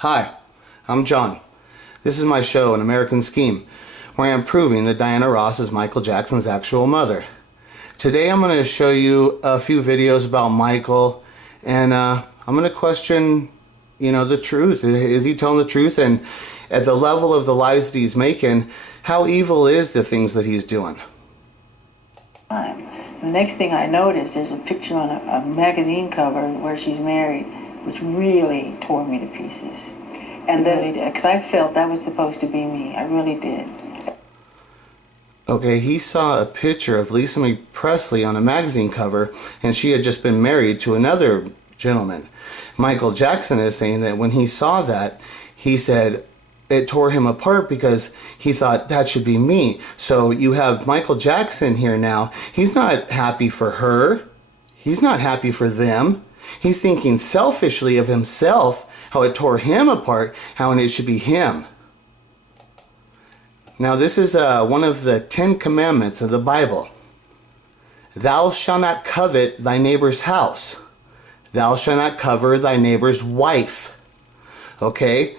Hi, I'm John. This is my show, An American Scheme, where I'm proving that Diana Ross is Michael Jackson's actual mother. Today I'm going to show you a few videos about Michael, and I'm going to question, the truth. Is he telling the truth? And at the level of the lies that he's making, how evil is the things that he's doing? The next thing I noticed, there's a picture on a magazine cover where she's married, which really tore me to pieces. And then, because I felt that was supposed to be me. I really did. Okay, he saw a picture of Lisa Marie Presley on a magazine cover, and she had just been married to another gentleman. Michael Jackson is saying that when he saw that, he said it tore him apart because he thought that should be me. So you have Michael Jackson here now. He's not happy for her. He's not happy for them. He's thinking selfishly of himself, how it tore him apart, how it should be him. Now this is one of the 10 commandments of the Bible. Thou shalt not covet thy neighbor's house. Thou shalt not covet thy neighbor's wife. Okay?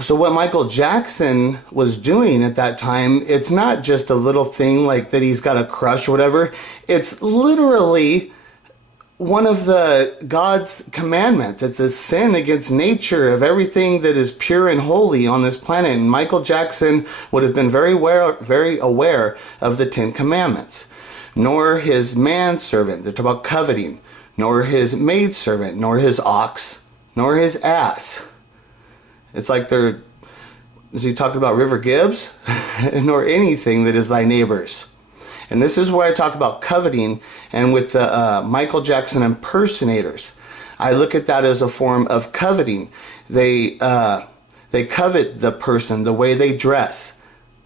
So what Michael Jackson was doing at that time, it's not just a little thing like that he's got a crush or whatever. It's literally one of the God's commandments. It's a sin against nature of everything that is pure and holy on this planet. And Michael Jackson would have been very aware of the 10 commandments. Nor his manservant, they're talking about coveting, nor his maidservant, nor his ox, nor his ass. It's like is he talking about River Gibbs? Nor anything that is thy neighbor's. And this is where I talk about coveting, and with the Michael Jackson impersonators. I look at that as a form of coveting. They covet the person, the way they dress,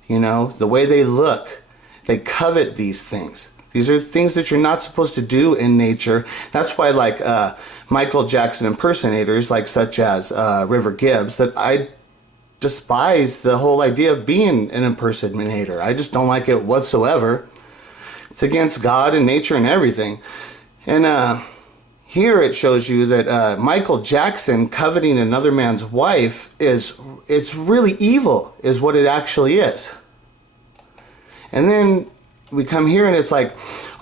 the way they look. They covet these things. These are things that you're not supposed to do in nature. That's why Michael Jackson impersonators, such as River Gibbs, that I despise the whole idea of being an impersonator. I just don't like it whatsoever. It's against God and nature and everything. And here it shows you that Michael Jackson coveting another man's wife it's really evil, is what it actually is. And then we come here and it's like,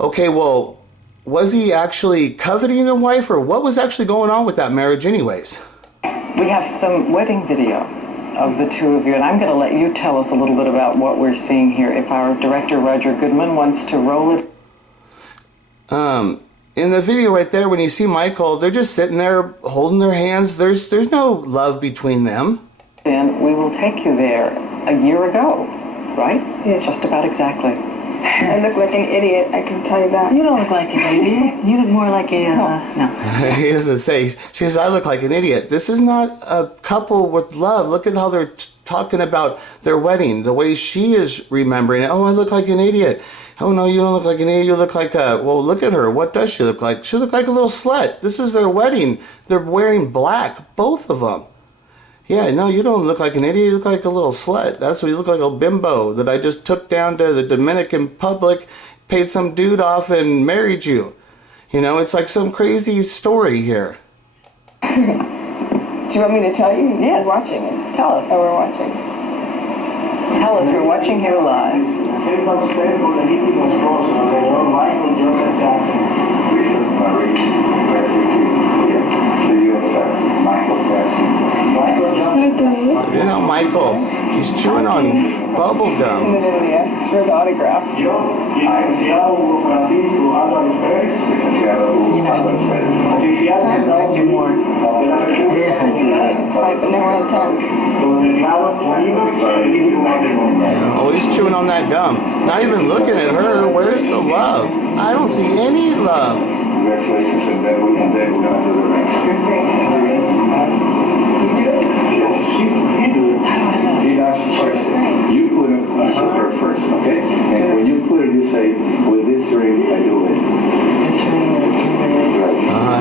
okay, well, was he actually coveting a wife, or what was actually going on with that marriage anyways? We have some wedding video of the two of you, and I'm going to let you tell us a little bit about what we're seeing here. If our director, Roger Goodman, wants to roll it. In the video right there, when you see Michael, they're just sitting there holding their hands. There's no love between them. And we will take you there a year ago, right? Yes. Just about exactly. I look like an idiot, I can tell you that. You don't look like an idiot. You look more like a, no. He doesn't say, she says, I look like an idiot. This is not a couple with love. Look at how they're talking about their wedding, the way she is remembering it. Oh, I look like an idiot. Oh, no, you don't look like an idiot. You look like well, look at her. What does she look like? She look like a little slut. This is their wedding. They're wearing black, both of them. Yeah, no, you don't look like an idiot. You look like a little slut. That's what you look like, a bimbo that I just took down to the Dominican Republic, paid some dude off, and married you. It's like some crazy story here. Do you want me to tell you? Yes. We're watching it. Tell us. Oh, we're watching. Tell us, we're watching here live. Michael, he's chewing on bubble And gum. then he asks for his autograph. Right, but now we're out of time. Oh, he's chewing on that gum. Not even looking at her. Where's the love? I don't see any love. Congratulations, and then we're going to do the rest. You put her first, okay? And when you put her, you say, with this ring, I do it.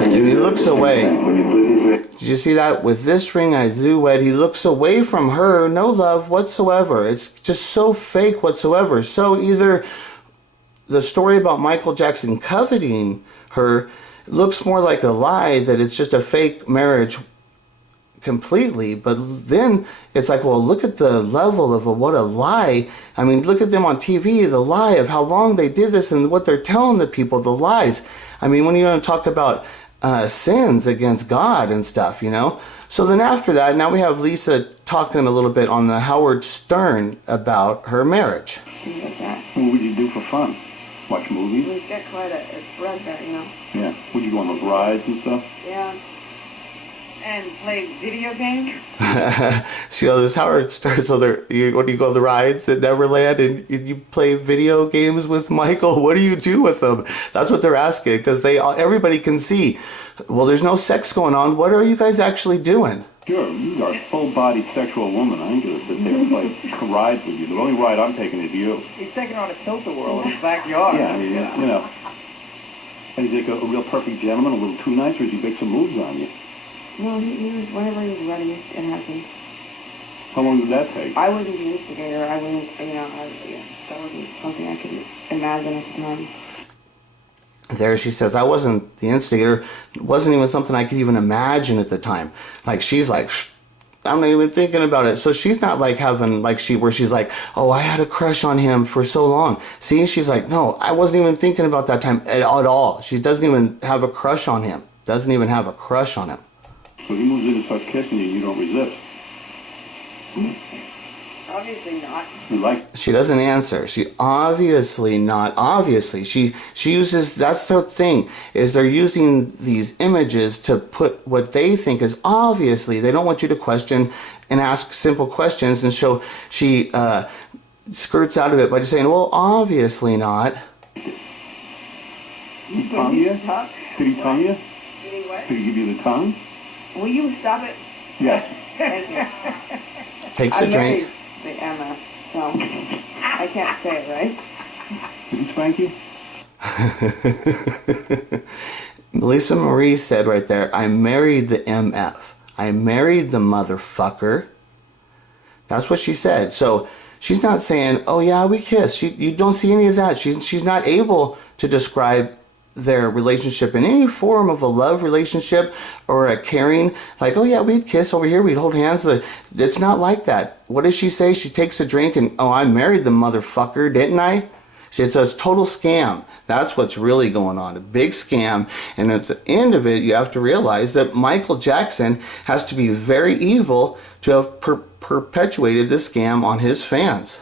And he looks away. When you put this ring. Did you see that? With this ring I do wed. He looks away from her. No love whatsoever. It's just so fake whatsoever. So either the story about Michael Jackson coveting her looks more like a lie, that it's just a fake marriage completely, but then it's like, well, look at the level of what a lie. I mean, look at them on TV, the lie of how long they did this and what they're telling the people, the lies. I mean, when you're going to talk about sins against God and stuff, you know. So then after that, now we have Lisa talking a little bit on the Howard Stern about her marriage. Things like that. What would you do for fun? Watch movies? We've got quite a spread there, you know. Yeah. Would you go on those rides and stuff? Yeah. And play video games. See, this Howard Stern, so when you go on the rides at Neverland and you play video games with Michael, what do you do with them? That's what they're asking, because everybody can see, well, there's no sex going on. What are you guys actually doing? Sure, you are a full-bodied sexual woman. I ain't gonna sit there and play rides with you. The only ride I'm taking is you. He's taking her on a tilt-a-whirl in his backyard. Yeah, I mean, you know. And he's like a real perfect gentleman, a little too nice, or does he make some moves on you? No, he was, whenever he was ready, it happened. How long did that take? I wasn't the instigator. I wasn't, you know, that wasn't something I could imagine at the time. There she says, I wasn't the instigator. It wasn't even something I could even imagine at the time. Like, she's like, I'm not even thinking about it. So she's not like having, like, where she's like, oh, I had a crush on him for so long. See, she's like, no, I wasn't even thinking about that time at all. She doesn't even have a crush on him. Doesn't even have a crush on him. So he moves in and starts kissing you, you don't resist. Obviously not. You like She doesn't answer. She obviously not. Obviously, she uses, that's the thing, is they're using these images to put what they think is obviously. They don't want you to question and ask simple questions, and so she skirts out of it by just saying, well, obviously not. Did he tongue you? Did he tongue you? Did he what? Did he give you the tongue? Will you stop it? Yes. Thank you. Takes a drink. The MS, so I can't say it, right? Did he spank you? Lisa Marie said right there, I married the MF. I married the motherfucker. That's what she said. So she's not saying, oh yeah, we kissed. You don't see any of that. She's not able to describe their relationship in any form of a love relationship or a caring, like, oh yeah, we'd kiss over here, we'd hold hands. It's not like that. What does she say? She takes a drink and, oh, I married the motherfucker, didn't I? It's a total scam. That's what's really going on, a big scam. And at the end of it, you have to realize that Michael Jackson has to be very evil to have perpetuated this scam on his fans.